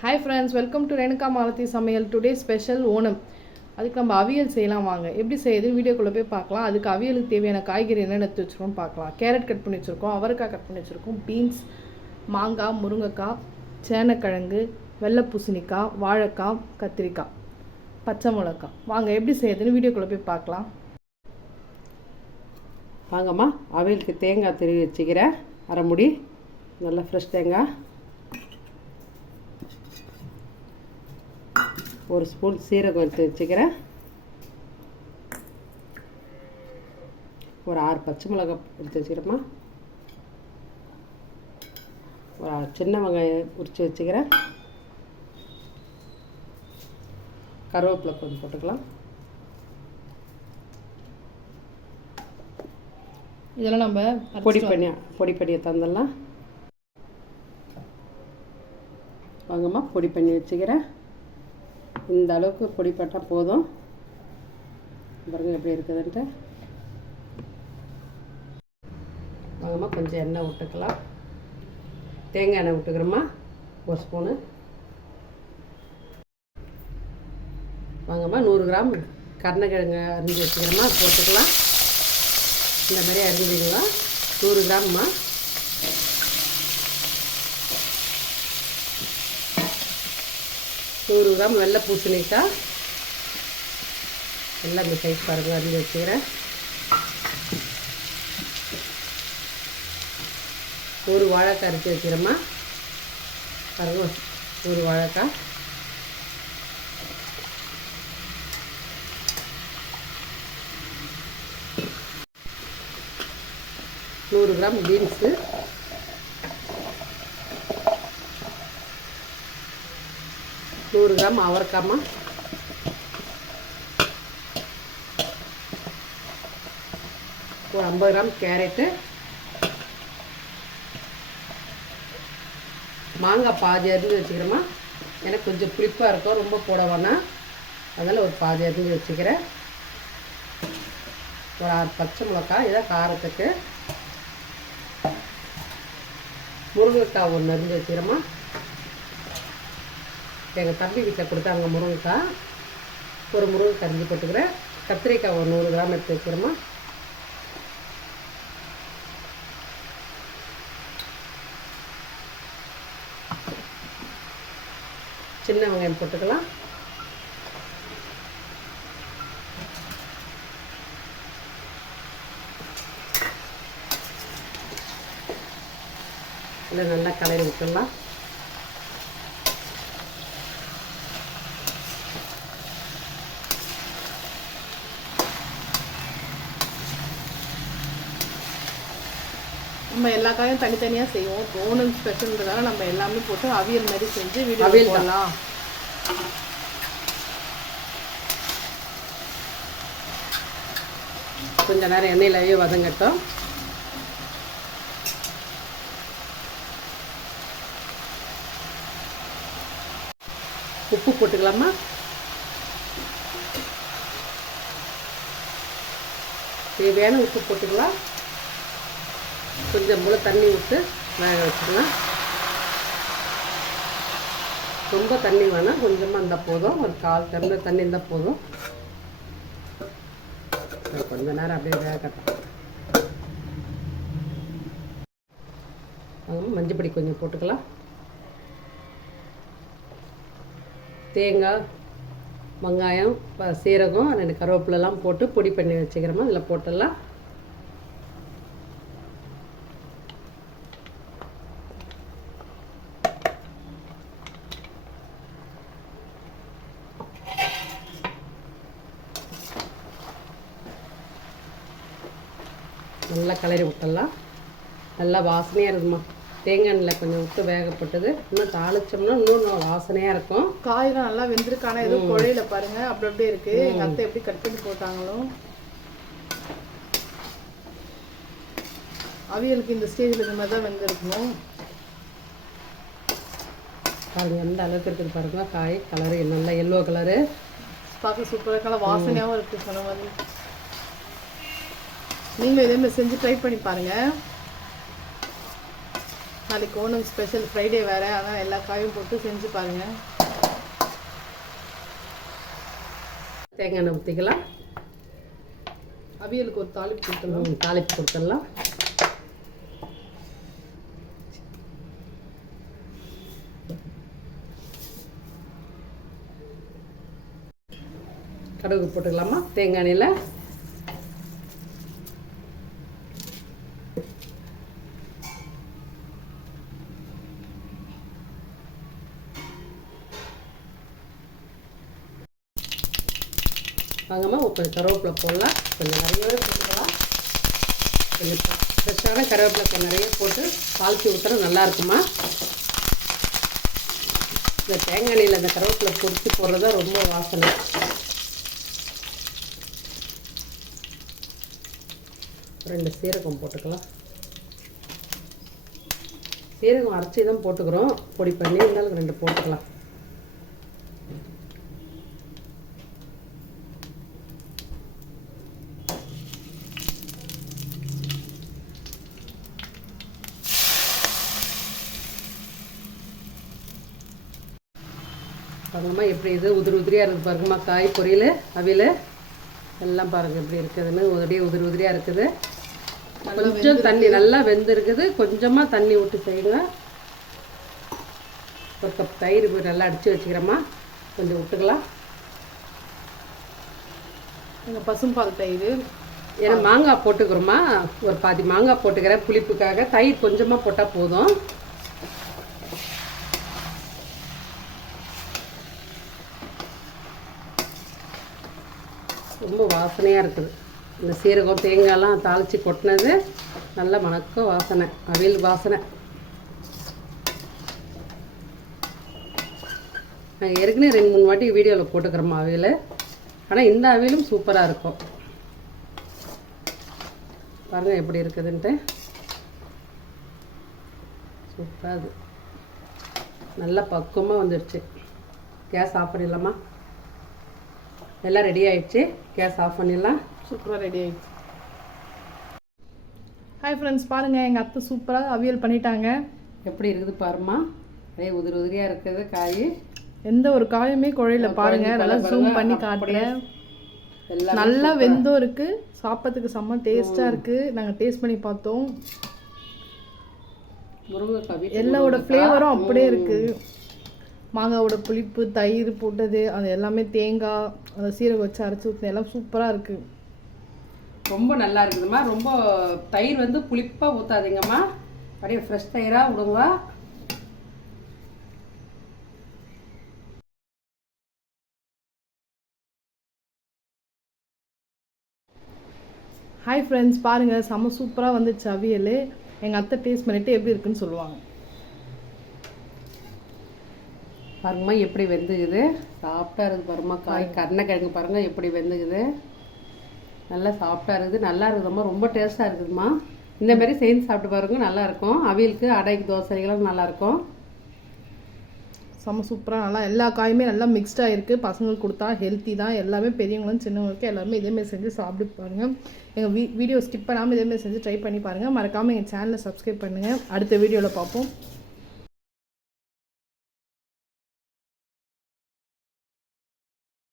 Hi friends, welcome to Renuka Malathi சமையல். Today special Onam. அதுக்கு நம்ம அவியல் செய்யலாம் வாங்க. எப்படி செய்யுதுன்னு வீடியோக்குள்ளே போய் பார்க்கலாம். அதுக்கு அவியலுக்கு தேவையான காய்கறி என்னென்ன எடுத்து வச்சுருக்கோம் பார்க்கலாம். கேரட் கட் பண்ணி வச்சுருக்கோம், அவரைக்காய் கட் பண்ணி வச்சுருக்கோம், பீன்ஸ், மாங்காய், முருங்கைக்காய், சேனக்கிழங்கு, வெள்ளை பூசணிக்காய், வாழைக்காய், கத்திரிக்காய், பச்சை மிளகாய். வாங்க எப்படி செய்யுதுன்னு வீடியோக்குள்ளே போய் பார்க்கலாம். வாங்கம்மா, அவியலுக்கு தேங்காய் திருவி வச்சுக்கிறேன். அரை முடி நல்லா ஃப்ரெஷ் தேங்காய், ஒரு ஸ்பூன் சீரகம் எடுத்து வச்சுக்கிறேன், ஒரு 6 பச்சை மிளகாய் எடுத்து வச்சுக்கிறேம்மா, ஒரு சின்ன வெங்காயம் உரித்து வச்சுக்கிறேன், கருவேப்பிலை கொஞ்சம் போட்டுக்கலாம். இதெல்லாம் நம்ம பொடி பண்ணியை தந்துடலாம். வாங்கம்மா, பொடி பண்ணி வச்சுக்கிறேன். இந்த அளவுக்கு பொடி பண்ணால் போதும். பாருங்க எப்படி இருக்குதுன்ட்டு. வாங்கம்மா, கொஞ்சம் எண்ணெய் விட்டுக்கலாம். தேங்காய் எண்ணெய் விட்டுக்கிறோம்மா, ஒரு ஸ்பூனு. வாங்கம்மா, 100 கிராம் கருணக்கிழங்கு அரிஞ்சு வச்சுக்கிறோம்மா, போட்டுக்கலாம். இந்த மாதிரி அரிஞ்சுக்கலாம். 100 கிராம்மா. நூறு கிராம் வெள்ளை பூசணிக்காய் எல்லாம் இந்த சைஸ் பாருங்க அரிஞ்சு வச்சுக்கிறேன். ஒரு வாழைக்காய் அரைச்சி வச்சுக்கிறேம்மா, பாருங்க ஒரு வாழைக்காய். நூறு கிராம் பீன்ஸு, 100 கிராம் அவரைக்காய்மா, ஒரு 50 கிராம் கேரட்டு, மாங்காய் பாதி அரிஞ்சு வச்சுக்கிறேம்மா. எனக்கு கொஞ்சம் புளிப்பாக இருக்கும், ரொம்ப போட வேணாம், அதனால் ஒரு பாதி அரிஞ்சு வச்சுக்கிறேன். ஒரு 6 பச்சை மிளகாய், இதான் காரத்துக்கு. முருங்கைக்காய் ஒன்று அரிஞ்சு வச்சுக்கிறேம்மா. எங்கள் தம்பி வீட்டில் கொடுத்தாங்க முருங்கைக்காய், ஒரு முருங்கைக்காய் அரிஞ்சு போட்டுக்கிறேன். கத்திரிக்காய் ஒரு 100 கிராம் எடுத்து வச்சுக்கிறேம்மா. சின்ன வெங்காயம் போட்டுக்கலாம். இல்லை நல்லா கலரி விட்டுடலாம். நம்ம எல்லா காயும் தனித்தனியாக செய்வோம். ஓணம் ஸ்பெஷல்ன்றதால நம்ம எல்லாமே போட்டு அவியல் மாதிரி செஞ்சு வீடியோ போடலாம். கொஞ்ச நேரம் எண்ணெயிலேயே வதங்கட்டும். உப்பு போட்டுக்கலாமா. தேவையான உப்பு போட்டுக்கலாம். கொஞ்சம் போல் தண்ணி விட்டு வேக வச்சுக்கலாம். ரொம்ப தண்ணி வேணாம், கொஞ்சமாக இருந்தால் போதும். ஒரு 1/4 டம்ளர் தண்ணி இருந்தால் போதும். கொஞ்ச நேரம் அப்படியே வேகட்டும். மஞ்சப்பொடி கொஞ்சம் போட்டுக்கலாம். தேங்காய், வெங்காயம், சீரகம், 2 கருவேப்பிலெல்லாம் போட்டு பொடி பண்ணி வச்சுக்கிறோமா, இதில் போட்டுடலாம். நல்லா கலரி விட்டுடலாம். நல்லா வாசனையாக இருக்குமா. தேங்காய் எண்ணெயில் கொஞ்சம் விட்டு வேகப்பட்டது. இன்னும் தாளிச்சோம்னா இன்னும் வாசனையாக இருக்கும். காயெல்லாம் நல்லா வெந்திருக்கான எதுவும் குழையில பாருங்க, அப்படி அப்படியே இருக்கு. எங்கள் அத்தை எப்படி கட் பண்ணி போட்டாங்களோ. அவியலுக்கு இந்த ஸ்டேஜில் இந்த மாதிரி தான் வெந்திருக்கணும். பாருங்கள் எந்த அளவுக்கு இருக்குது பாருங்க. காய் கலரு நல்லா எல்லோ கலரு, பார்க்க சூப்பராக இருக்கால, வாசனையாகவும் இருக்குது. சொன்ன மாதிரி நீங்களும் இதே மாதிரி செஞ்சு ட்ரை பண்ணி பாருங்கள். நாளைக்கு ஓணம் ஸ்பெஷல் ஃப்ரைடே வேறு, அதான் எல்லா காயும் போட்டு செஞ்சு பாருங்கள். தேங்காய் எண்ணெய் ஊற்றிக்கலாம். அவியலுக்கு ஒரு தாளிப்பு கொடுத்துடலாம். தாளிப்பு கொடுத்துடலாம். கடுகு போட்டுக்கலாமா தேங்காய் எண்ணெயில். வாங்கம்மா கொஞ்சம் கருவேப்பிலை போடலாம். கொஞ்சம் நிறையவே போட்டுக்கலாம். கொஞ்சம் ஃப்ரெஷ்ஷான கருவேப்பிலை கொஞ்சம் நிறைய போட்டு தாளித்து ஊற்றுற நல்லா இருக்குமா. இந்த தேங்காய் எண்ணெயில் அந்த கருவேப்பிலை பொரிச்சு போடுறதா ரொம்ப வாசனை. ரெண்டு சீரகம் போட்டுக்கலாம். சீரகம் அரைச்சி தான் போட்டுக்கிறோம், பொடி பண்ணி இருந்தாலும் ரெண்டு போட்டுக்கலாம். பாருங்கம்மா எப்படி இது உதிரியாக இருக்குது பாருங்கம்மா. காய் பொரியல் அவியல் எல்லாம் பாருங்கள் எப்படி இருக்குதுன்னு உதிரியாக இருக்குது. கொஞ்சம் தண்ணி நல்லா வெந்திருக்குது. கொஞ்சமாக தண்ணி விட்டு செய்யுங்க. ஒரு கப் தயிர் நல்லா அடித்து வச்சுக்கிறோம்மா, கொஞ்சம் விட்டுக்கலாம். எங்கள் பசும்பால் தயிர், ஏன்னா மாங்காய் போட்டுக்கிறோமா, ஒரு பாதி மாங்காய் போட்டுக்கிறேன் புளிப்புக்காக. தயிர் கொஞ்சமாக போட்டால் போதும். ரொம்ப வாசனையாக இருக்குது. இந்த சீரகம் தேங்காயெல்லாம் தாளித்து கொட்டினது நல்ல மணக்க வாசனை, அவியல் வாசனை. நாங்கள் ஏற்கனவே 2-3 வாட்டி வீடியோவில் போட்டுக்கிறோம்மா அவியல். ஆனால் இந்த அவியலும் சூப்பராக இருக்கும். பாருங்கள் எப்படி இருக்குதுன்ட்டு. சூப்பராக அது நல்லா பக்குவமாக வந்துடுச்சு. கேஸ் ஆஃப் பண்ணிடலாமா. எல்லாம் ரெடி ஆகிடுச்சு. கேஸ் ஆஃப் பண்ணிடலாம். சூப்பராக ரெடி ஆகிடுச்சு. ஹாய் ஃப்ரெண்ட்ஸ், பாருங்கள் எங்கள் அத்தை சூப்பராக அவியல் பண்ணிட்டாங்க. எப்படி இருக்குது பாருமா. நிறைய உதிரியாக இருக்குது காய். எந்த ஒரு காயுமே குழையில பாருங்கள். நல்லா ஜூம் பண்ணி காட்டுறேன். நல்லா வெந்தும் இருக்குது. சாப்பிட்றதுக்கு செம்ம டேஸ்ட்டாக இருக்குது. நாங்கள் டேஸ்ட் பண்ணி பார்த்தோம். எல்லாவோட ஃப்ளேவரும் அப்படியே இருக்குது. மாங்காவோட புளிப்பு, தயிர் போட்டது, அது எல்லாமே தேங்காய், அந்த சீரகம் வச்சு அரைச்சி ஊற்றின எல்லாம் சூப்பராக இருக்குது. ரொம்ப நல்லா இருக்குதும்மா. ரொம்ப தயிர் வந்து புளிப்பாக ஊற்றாதீங்கம்மா, அப்படியே ஃப்ரெஷ் தயிராக விடுங்க. ஹாய் ஃப்ரெண்ட்ஸ், பாருங்கள் செம்ம சூப்பராக வந்துச்சு அவியல். எங்கள் அத்தை டேஸ்ட் பண்ணிவிட்டு எப்படி இருக்குன்னு சொல்லுவாங்க. பாருங்கம்மா எப்படி வெந்துக்குது. சாஃப்டாக இருக்குது பாருங்கம்மா. காய் கருணக்கிழங்கு பாருங்கள் எப்படி வெந்துக்குது. நல்லா சாஃப்டாக இருக்குது. நல்லா இருக்குதும்மா. ரொம்ப டேஸ்ட்டாக இருக்குதும்மா. இந்தமாரி செஞ்சு சாப்பிட்டு பாருங்க, நல்லாயிருக்கும். அவியலுக்கு அடைக்கு தோசைகளும் நல்லாயிருக்கும். செம்ம சூப்பராக நல்லா எல்லா காயுமே நல்லா மிக்ஸ்டாக இருக்குது. பசங்களுக்கு கொடுத்தா ஹெல்த்தி தான். எல்லாமே பெரியவங்களும் சின்னவங்களுக்கு எல்லாருமே இதேமாரி செஞ்சு சாப்பிட்டு பாருங்கள். எங்கள் வீடியோ ஸ்கிப் பண்ணாமல் இதேமாரி செஞ்சு ட்ரை பண்ணி பாருங்கள். மறக்காமல் எங்கள் சேனலை சப்ஸ்கிரைப் பண்ணுங்கள். அடுத்த வீடியோவில் பார்ப்போம்.